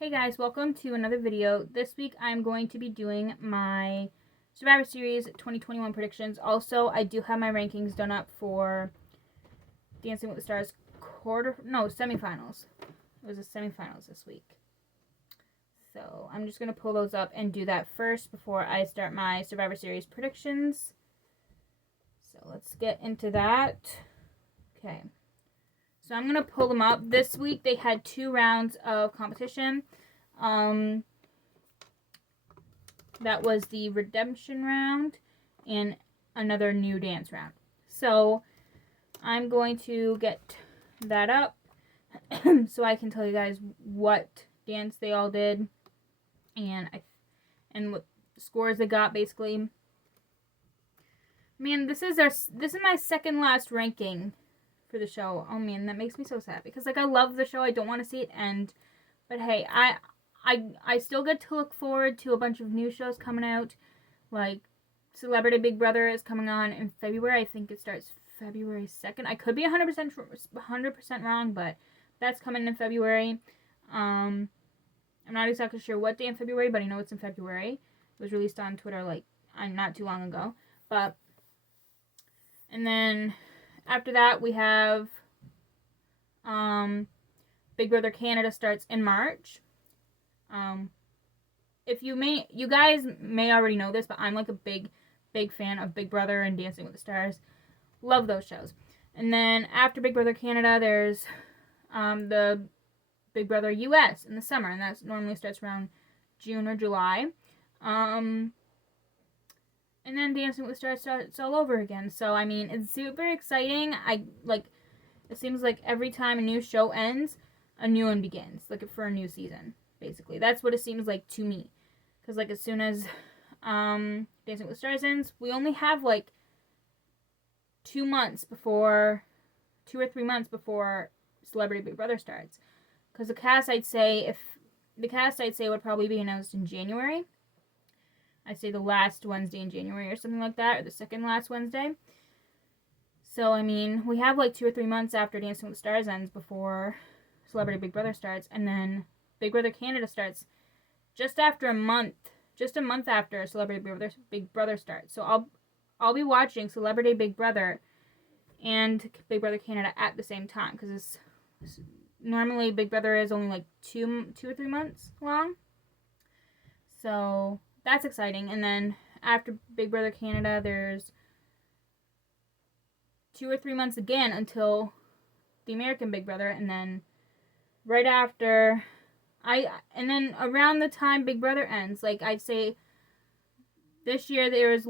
Hey guys, welcome to another video. This week I'm going to be doing my Survivor Series 2021 predictions. Also, I do have my rankings done up for Dancing with the Stars semifinals. It was the semifinals this week. So I'm just going to pull those up and do that first before I start my Survivor Series predictions. So let's get into that. Okay. So I'm going to pull them up. This week they had 2 rounds of competition. That was the redemption round and another new dance round. So I'm going to get that up so I can tell you guys what dance they all did and what scores they got basically. Man, this is my second last ranking for the show. Oh man, that makes me so sad because I love the show. I don't want to see it end. But hey, I still get to look forward to a bunch of new shows coming out. Like Celebrity Big Brother is coming on in February. I think it starts February 2nd. I could be 100% wrong, but that's coming in February. I'm not exactly sure what day in February, but I know it's in February. It was released on Twitter not too long ago. And then after that, we have Big Brother Canada starts in March. You guys may already know this, but I'm like a big fan of Big Brother and Dancing with the Stars. Love those shows. And then after Big Brother Canada, there's the Big Brother US in the summer, and that normally starts around June or July. And then Dancing with the Stars starts all over again. So, I mean, it's super exciting. It seems like every time a new show ends, a new one begins. For a new season, basically. That's what it seems like to me. Because, as soon as Dancing with the Stars ends, we only have, 2 or 3 months before Celebrity Big Brother starts. Because the cast, I'd say, would probably be announced in January. I'd say the last Wednesday in January or something like that, or the second last Wednesday. So, I mean, we have 2 or 3 months after Dancing with the Stars ends before Celebrity Big Brother starts, and then Big Brother Canada starts just a month after Celebrity Big Brother starts. So I'll be watching Celebrity Big Brother and Big Brother Canada at the same time, because normally Big Brother is only 2 or 3 months long. So that's exciting. And then after Big Brother Canada, there's 2 or 3 months again until the American Big Brother, and then right after and then around the time Big Brother ends, I'd say this year there was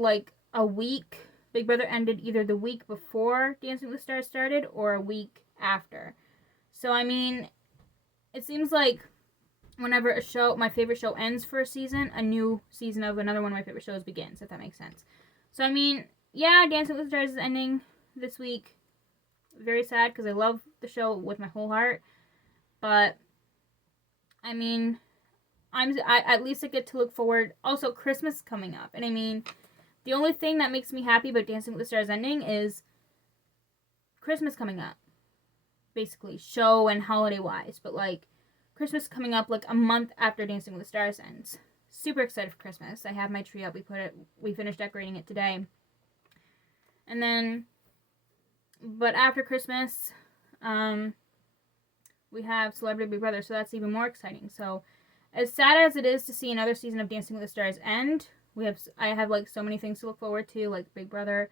a week. Big Brother ended either the week before Dancing with the Stars started or a week after. So I mean, it seems like whenever my favorite show ends for a season, a new season of another one of my favorite shows begins, if that makes sense. So I mean, yeah, Dancing with the Stars is ending this week. Very sad because I love the show with my whole heart. But I mean, I at least I get to look forward. Also, Christmas is coming up, and I mean, the only thing that makes me happy about Dancing with the Stars ending is Christmas coming up, basically, show and holiday wise. But Christmas coming up a month after Dancing with the Stars ends. Super excited for Christmas. I have my tree up. We finished decorating it today. And then, but after Christmas, we have Celebrity Big Brother, so that's even more exciting. So, as sad as it is to see another season of Dancing with the Stars end, I have so many things to look forward to, like Big Brother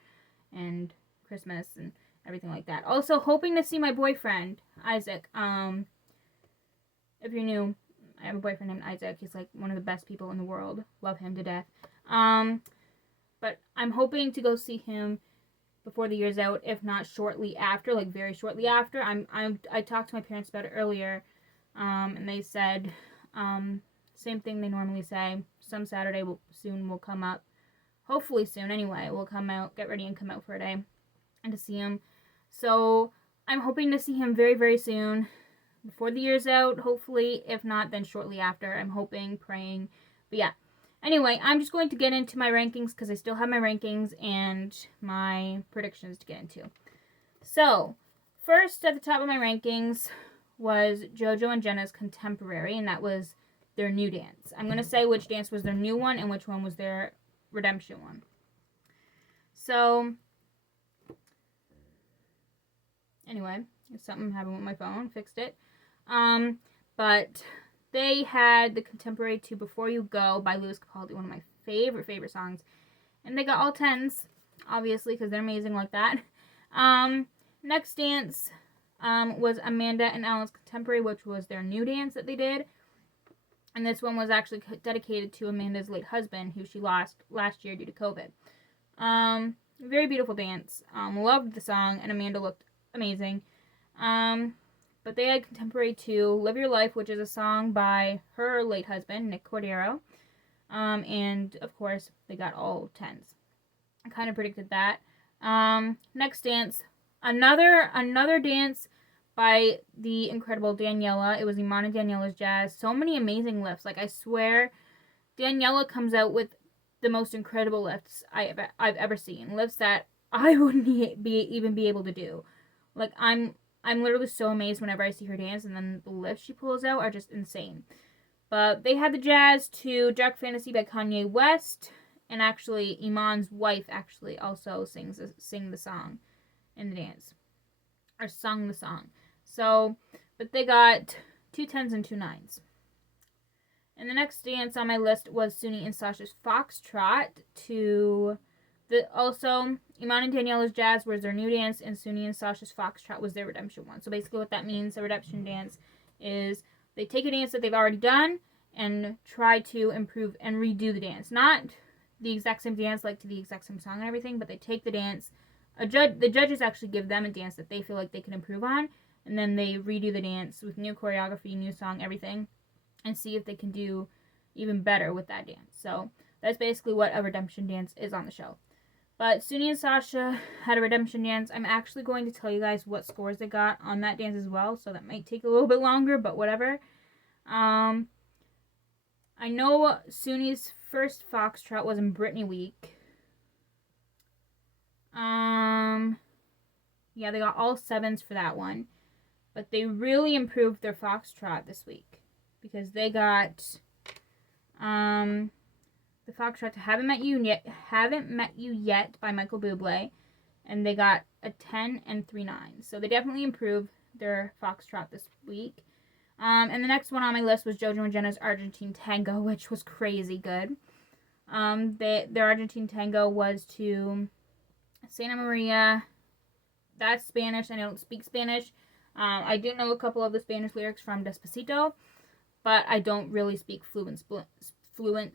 and Christmas and everything like that. Also, hoping to see my boyfriend, Isaac. If you're new, I have a boyfriend named Isaac. He's one of the best people in the world. Love him to death. But I'm hoping to go see him before the year's out, if not shortly after, very shortly after. I talked to my parents about it earlier, and they said same thing they normally say. Some Saturday will come up. Hopefully soon anyway. We'll come out, get ready and come out for a day and to see him. So I'm hoping to see him very, very soon. Before the year's out, hopefully. If not, then shortly after. I'm hoping, praying. But yeah. Anyway, I'm just going to get into my rankings because I still have my rankings and my predictions to get into. So, first at the top of my rankings was JoJo and Jenna's Contemporary, and that was their new dance. I'm going to say which dance was their new one and which one was their redemption one. So, anyway, something happened with my phone, fixed it. But they had the contemporary to Before You Go by Lewis Capaldi, one of my favorite songs. And they got all 10s, obviously, because they're amazing like that. Next dance was Amanda and Alan's contemporary, which was their new dance that they did. And this one was actually dedicated to Amanda's late husband, who she lost last year due to COVID. Very beautiful dance. Loved the song, and Amanda looked amazing. But they had contemporary to Live Your Life, which is a song by her late husband, Nick Cordero. And, of course, they got all 10s. I kind of predicted that. Next dance, another dance by the incredible Daniela. It was Iman and Daniela's Jazz. So many amazing lifts. Like, I swear, Daniela comes out with the most incredible lifts I've ever seen. Lifts that I wouldn't even be able to do. Like, I'm literally so amazed whenever I see her dance, and then the lifts she pulls out are just insane. But they had the jazz to Dark Fantasy by Kanye West, and actually Iman's wife actually also sing the song in the dance, or sung the song. So, but they got 2 10s and 2 9s. And the next dance on my list was Suni and Sasha's Foxtrot to also Iman and Daniela's Jazz was their new dance, and Suni and Sasha's Foxtrot was their redemption one. So basically what that means, the redemption dance, is they take a dance that they've already done and try to improve and redo the dance. Not the exact same dance, like to the exact same song and everything, but they take the dance. The judges actually give them a dance that they feel like they can improve on, and then they redo the dance with new choreography, new song, everything, and see if they can do even better with that dance. So that's basically what a redemption dance is on the show. But Suni and Sasha had a redemption dance. I'm actually going to tell you guys what scores they got on that dance as well, so that might take a little bit longer, but whatever. I know Suni's first Foxtrot was in Britney Week. Yeah, they got all 7s for that one. But they really improved their Foxtrot this week, because they got the Foxtrot to Haven't Met You Yet by Michael Bublé, and they got a 10 and 3 9s. So they definitely improved their Foxtrot this week. And the next one on my list was Jojo and Jenna's Argentine Tango, which was crazy good. Their Argentine Tango was to Santa Maria. That's Spanish, and I don't speak Spanish. I do know a couple of the Spanish lyrics from Despacito, but I don't really speak fluent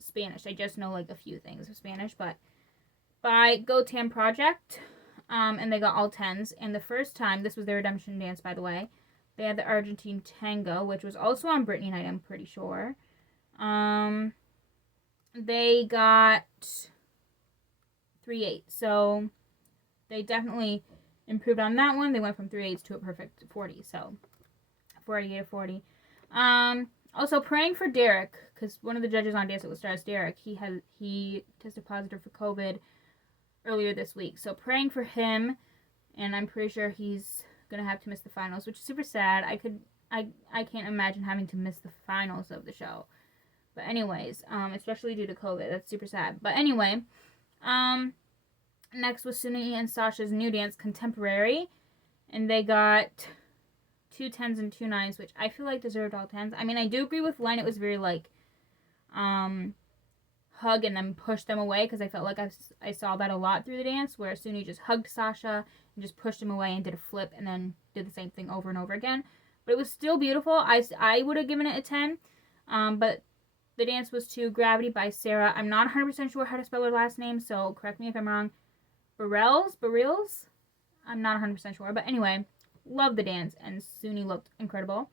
Spanish. I just know like a few things of Spanish. But by Go Tam Project, and they got all 10s. And the first time, this was their redemption dance, by the way, they had the Argentine Tango, which was also on Britney Night, I'm pretty sure. They got 3 8s, so they definitely improved on that one. They went from 3 8s to a perfect 40, so 48 to 40. Also praying for Derek, because one of the judges on Dance with Stars, Derek, he tested positive for COVID earlier this week. So praying for him, and I'm pretty sure he's gonna have to miss the finals, which is super sad. I can't imagine having to miss the finals of the show. But anyways, especially due to COVID, that's super sad. But anyway, next was Suni and Sasha's new dance, Contemporary, and they got 2 10s and 2 9s, which I feel like deserved all 10s. I mean, I do agree with Len. It was very like hug and then push them away, because I felt like I saw that a lot through the dance, where Suni just hugged Sasha and just pushed him away and did a flip and then did the same thing over and over again. But it was still beautiful. I would have given it a 10. But the dance was to Gravity by Sarah. I'm not 100% sure how to spell her last name, so correct me if I'm wrong. Bareilles? I'm not 100% sure. But anyway, loved the dance, and Suni looked incredible.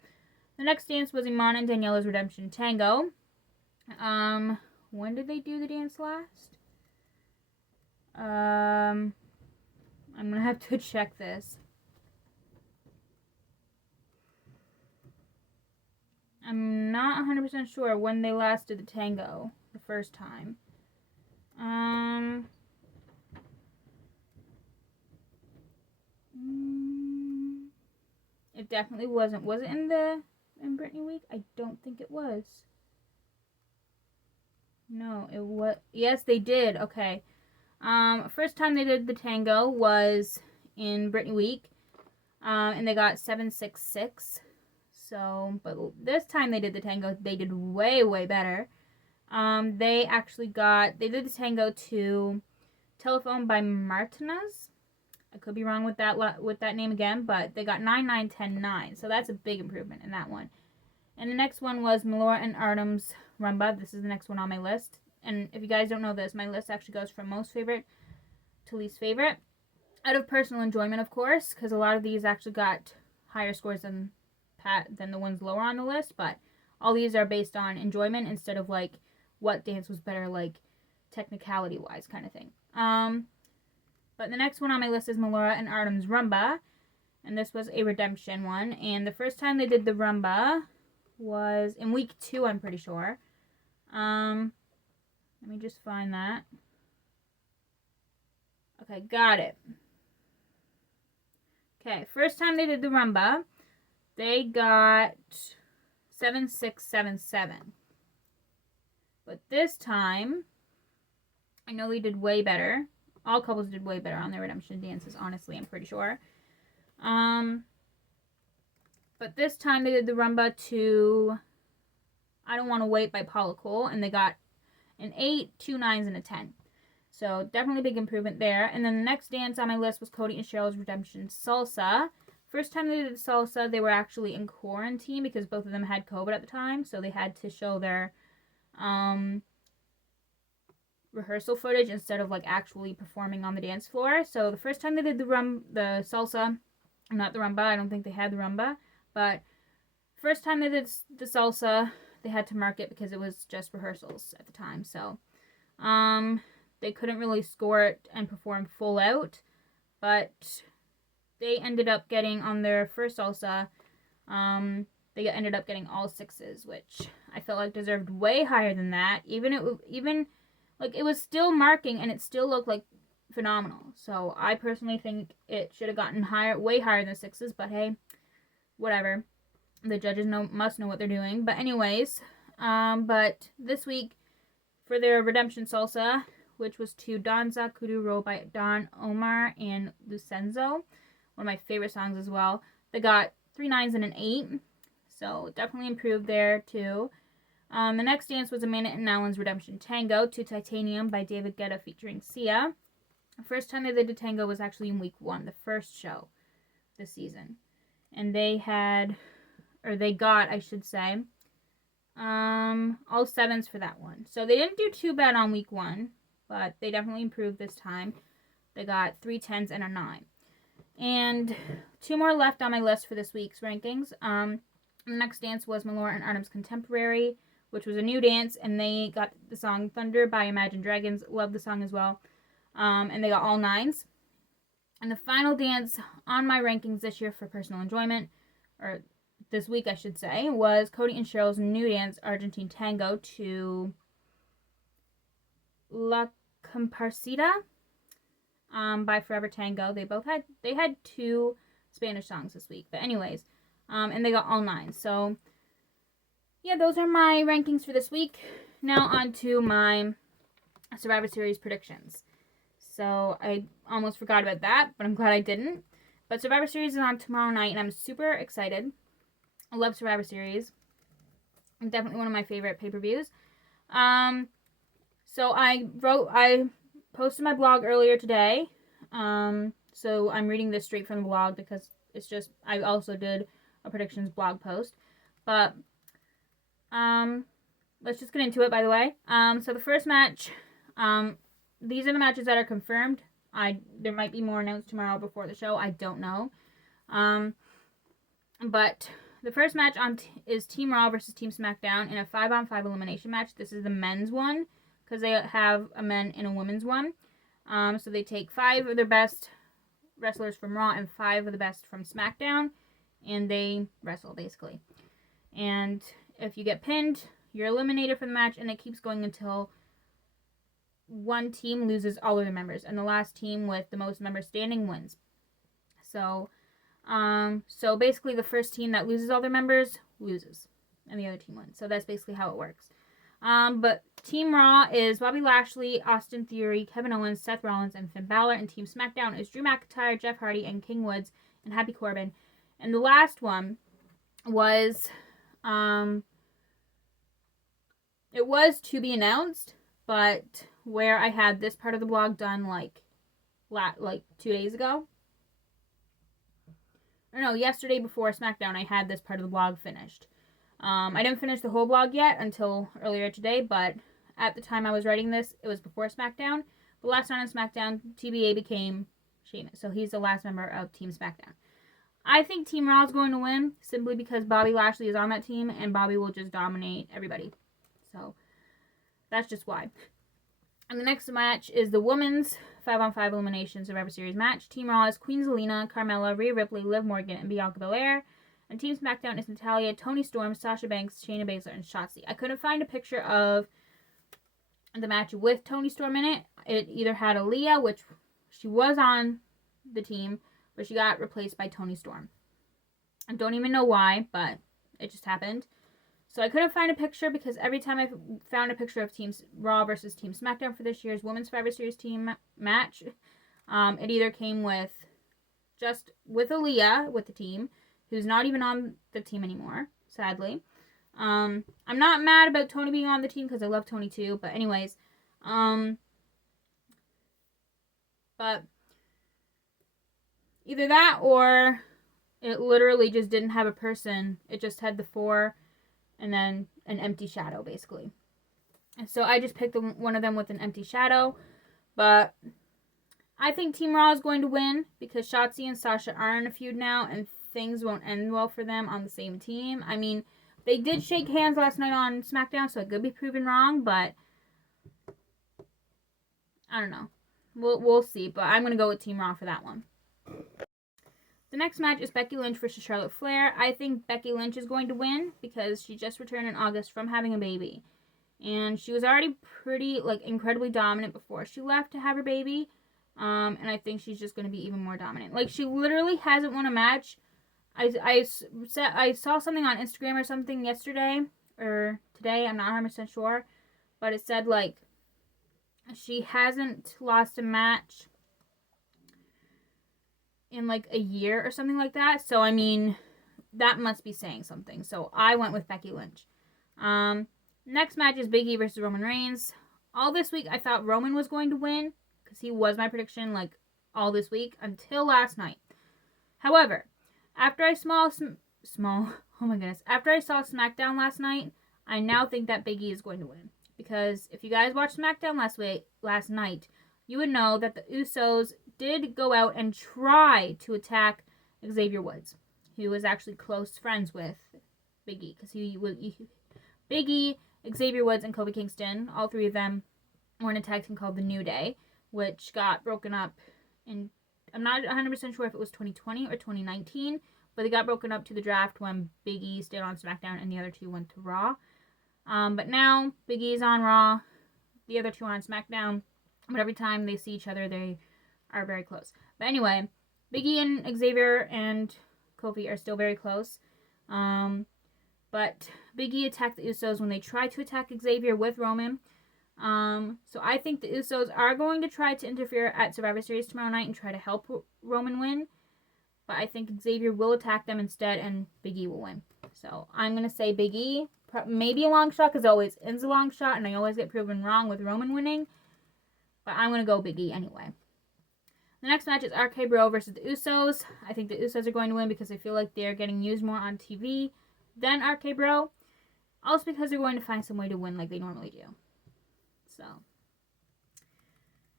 The next dance was Iman and Daniela's Redemption Tango. When did they do the dance last? I'm going to have to check this. I'm not 100% sure when they last did the tango the first time. It definitely wasn't. Was it in Britney Week? I don't think it was. No, it was. Yes, they did. Okay. First time they did the tango was in Britney Week, and they got 766. So, but this time they did the tango, they did way, way better. They did the tango to Telephone by Martinez. I could be wrong with that name again, but they got 9, 9, 10, 9. So that's a big improvement in that one. And the next one was Melora and Artem's Rumba. This is the next one on my list. And if you guys don't know this, my list actually goes from most favorite to least favorite. Out of personal enjoyment, of course, because a lot of these actually got higher scores than the ones lower on the list. But all these are based on enjoyment instead of like what dance was better, like technicality-wise kind of thing. But the next one on my list is Melora and Artem's Rumba. And this was a redemption one. And the first time they did the Rumba was in week 2, I'm pretty sure. Let me just find that. Okay, got it. Okay, first time they did the Rumba, they got 7677. But this time, I know they did way better. All couples did way better on their redemption dances, honestly, I'm pretty sure. But this time they did the Rumba to I Don't Want to Wait by Paula Cole, and they got an 8, 2 9s, and a 10. So definitely a big improvement there. And then the next dance on my list was Cody and Cheryl's Redemption Salsa. First time they did the salsa, they were actually in quarantine because both of them had COVID at the time, so they had to show their rehearsal footage instead of like actually performing on the dance floor. So the first time they did the salsa, not the rumba, I don't think they had the rumba, but first time they did the salsa, they had to mark it because it was just rehearsals at the time. So they couldn't really score it and perform full out, but they ended up getting on their first salsa, they ended up getting all 6s, which I felt like deserved way higher than that. Even like it was still marking and it still looked like phenomenal. So I personally think it should have gotten way higher than 6s, but hey, whatever. The judges must know what they're doing. But anyways, but this week for their redemption salsa, which was to Danza Kuduro by Don Omar and Lucenzo, one of my favorite songs as well. They got 3 9s and an 8, so definitely improved there too. The next dance was Amanda and Alan's Redemption Tango to Titanium by David Guetta featuring Sia. The first time they did the tango was actually in week 1, the first show this season. And they got, I should say, all 7s for that one. So they didn't do too bad on week 1, but they definitely improved this time. They got 3 10s and a 9. And 2 more left on my list for this week's rankings. The next dance was Melora and Artem's Contemporary, which was a new dance, and they got the song Thunder by Imagine Dragons. Love the song as well. And they got all 9s. And the final dance on my rankings this year for personal enjoyment, or this week I should say, was Cody and Cheryl's new dance, Argentine Tango, to La Comparsita by Forever Tango. They had 2 Spanish songs this week. But anyways, and they got all 9. So yeah, those are my rankings for this week. Now on to my Survivor Series predictions. So I almost forgot about that, but I'm glad I didn't. But Survivor Series is on tomorrow night, and I'm super excited. I love Survivor Series. It's definitely one of my favorite pay-per-views. So I posted my blog earlier today. So I'm reading this straight from the blog because I also did a predictions blog post. But let's just get into it, by the way. So the first match, these are the matches that are confirmed. There might be more announced tomorrow before the show. I don't know. But the first match is Team Raw versus Team SmackDown in a 5-on-5 elimination match. This is the men's one because they have a men and a women's one. So they take 5 of their best wrestlers from Raw and 5 of the best from SmackDown, and they wrestle basically. And if you get pinned, you're eliminated from the match, and it keeps going until one team loses all of their members, and the last team with the most members standing wins. So basically the first team that loses all their members loses, and the other team wins. So that's basically how it works. But Team Raw is Bobby Lashley, Austin Theory, Kevin Owens, Seth Rollins, and Finn Balor. And Team SmackDown is Drew McIntyre, Jeff Hardy, and King Woods, and Happy Corbin. And the last one was, it was to be announced, but where I had this part of the blog done like 2 days ago. Or no, yesterday before SmackDown, I had this part of the blog finished. I didn't finish the whole blog yet until earlier today, but at the time I was writing this, it was before SmackDown. But last night on SmackDown, TBA became Sheamus, so he's the last member of Team SmackDown. I think Team Raw is going to win, simply because Bobby Lashley is on that team, and Bobby will just dominate everybody. So, that's just why. And the next match is the women's 5-on-5 Elimination Survivor Series match. Team Raw is Queen Zelina, Carmella, Rhea Ripley, Liv Morgan, and Bianca Belair. And Team SmackDown is Natalya, Toni Storm, Sasha Banks, Shayna Baszler, and Shotzi. I couldn't find a picture of the match with Toni Storm in it. It either had Aaliyah, which she was on the team, but she got replaced by Toni Storm. I don't even know why, but it just happened. So I couldn't find a picture because every time I found a picture of Team Raw versus Team SmackDown for this year's Women's Survivor Series team match, it either came with Aaliyah with the team, who's not even on the team anymore, sadly. I'm not mad about Toni being on the team because I love Toni too, but anyways, but either that or it literally just didn't have a person. It just had the 4 and then an empty shadow, basically. And so I just picked one of them with an empty shadow. But I think Team Raw is going to win because Shotzi and Sasha are in a feud now, and things won't end well for them on the same team. I mean, they did shake hands last night on SmackDown, so it could be proven wrong, but I don't know. We'll see, but I'm going to go with Team Raw for that one. The next match is Becky Lynch versus Charlotte Flair. I think Becky Lynch is going to win because she just returned in August from having a baby. And she was already pretty, incredibly dominant before she left to have her baby. And I think she's just going to be even more dominant. She literally hasn't won a match. I saw something on Instagram or something yesterday, or today, I'm not 100% sure. But it said, she hasn't lost a match in a year or something like that. So I mean, that must be saying something. So I went with Becky Lynch. Next match is Big E versus Roman Reigns. All this week I thought Roman was going to win because he was my prediction all this week until last night. However, after I saw SmackDown last night, I now think that Big E is going to win. Because if you guys watched SmackDown last night, you would know that the Usos did go out and try to attack Xavier Woods, who was actually close friends with Big E, because Big E, Xavier Woods, and Kofi Kingston, all 3 of them were in a tag team called the New Day, which got broken up in, I'm not 100% sure if it was 2020 or 2019, but they got broken up to the draft when Big E stayed on SmackDown and the other 2 went to Raw. But now Big E's on Raw, the other 2 are on SmackDown, but every time they see each other, they are very close. But anyway, Big E and Xavier and Kofi are still very close. But Big E attacked the Usos when they tried to attack Xavier with Roman. So I think the Usos are going to try to interfere at Survivor Series tomorrow night and try to help Roman win. But I think Xavier will attack them instead and Big E will win. So I'm going to say Big E. Maybe a long shot because it always ends a long shot and I always get proven wrong with Roman winning. But I'm going to go Big E anyway. The next match is RK Bro versus the Usos. I think the Usos are going to win because I feel like they're getting used more on TV than RK Bro. Also because they're going to find some way to win like they normally do. So,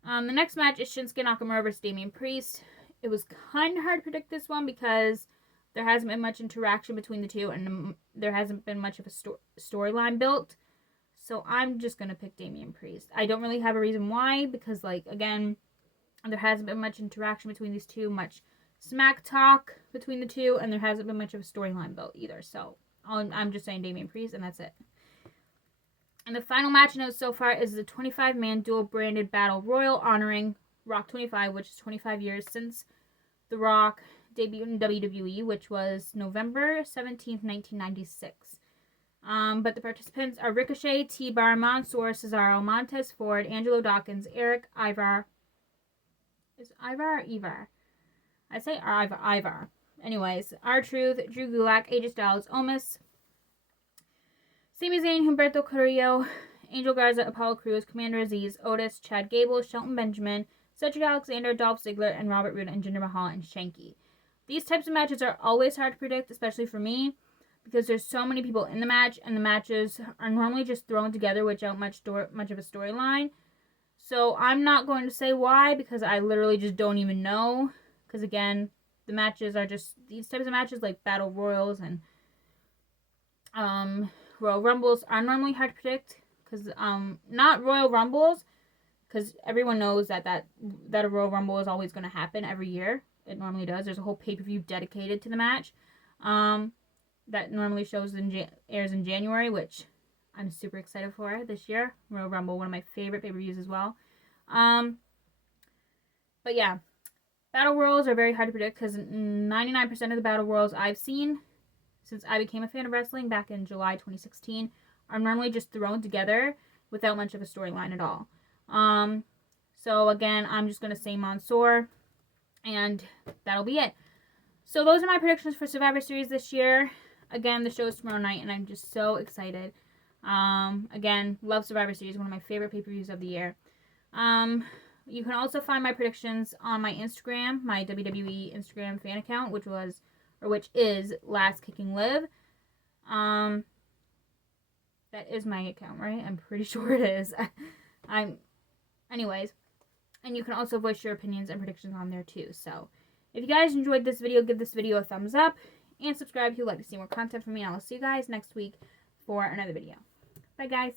the next match is Shinsuke Nakamura versus Damian Priest. It was kind of hard to predict this one because there hasn't been much interaction between the two and there hasn't been much of a storyline built. So I'm just going to pick Damian Priest. I don't really have a reason why because, again, there hasn't been much interaction between these two, much smack talk between the two, and there hasn't been much of a storyline built either. So I'm just saying Damian Priest, and that's it. And the final match note so far is the 25-man dual-branded Battle Royal honoring Rock 25, which is 25 years since The Rock debuted in WWE, which was November 17th, 1996. But the participants are Ricochet, T-Bar, Mansoor, Cesaro, Montez Ford, Angelo Dawkins, Eric, Ivar. Is Ivar or Ivar? I say Ivar. Anyways, R-Truth, Drew Gulak, AJ Styles, Omos, Sami Zayn, Humberto Carrillo, Angel Garza, Apollo Crews, Commander Aziz, Otis, Chad Gable, Shelton Benjamin, Cedric Alexander, Dolph Ziggler, and Robert Roode, and Jinder Mahal, and Shanky. These types of matches are always hard to predict, especially for me, because there's so many people in the match, and the matches are normally just thrown together without much of a storyline. So I'm not going to say why, because I literally just don't even know. Because again, the matches are just, these types of matches like Battle Royals and Royal Rumbles are normally hard to predict. Because, not Royal Rumbles, because everyone knows that a Royal Rumble is always going to happen every year. It normally does. There's a whole pay-per-view dedicated to the match. That normally airs in January, which I'm super excited for this year. Royal Rumble, one of my favorite pay-per-views as well. But yeah, Battle Royals are very hard to predict because 99% of the Battle Royals I've seen since I became a fan of wrestling back in July 2016 are normally just thrown together without much of a storyline at all. So again, I'm just going to say Mansoor, and that'll be it. So those are my predictions for Survivor Series this year. Again, the show is tomorrow night, and I'm just so excited. Again, love Survivor Series, one of my favorite pay-per-views of the year. You can also find my predictions on my Instagram, my WWE Instagram fan account, which is Last Kicking Live. That is my account, right? I'm pretty sure it is. Anyways, and you can also voice your opinions and predictions on there too. So, if you guys enjoyed this video, give this video a thumbs up and subscribe if you'd like to see more content from me. And I'll see you guys next week for another video. Bye, guys.